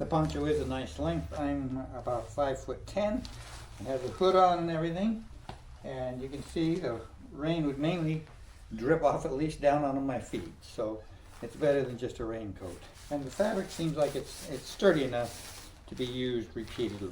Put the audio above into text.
The poncho is a nice length. I'm about 5'10". It has a hood on and everything. And you can see the rain would mainly drip off at least down onto my feet. So it's better than just a raincoat. And the fabric seems like it's sturdy enough to be used repeatedly.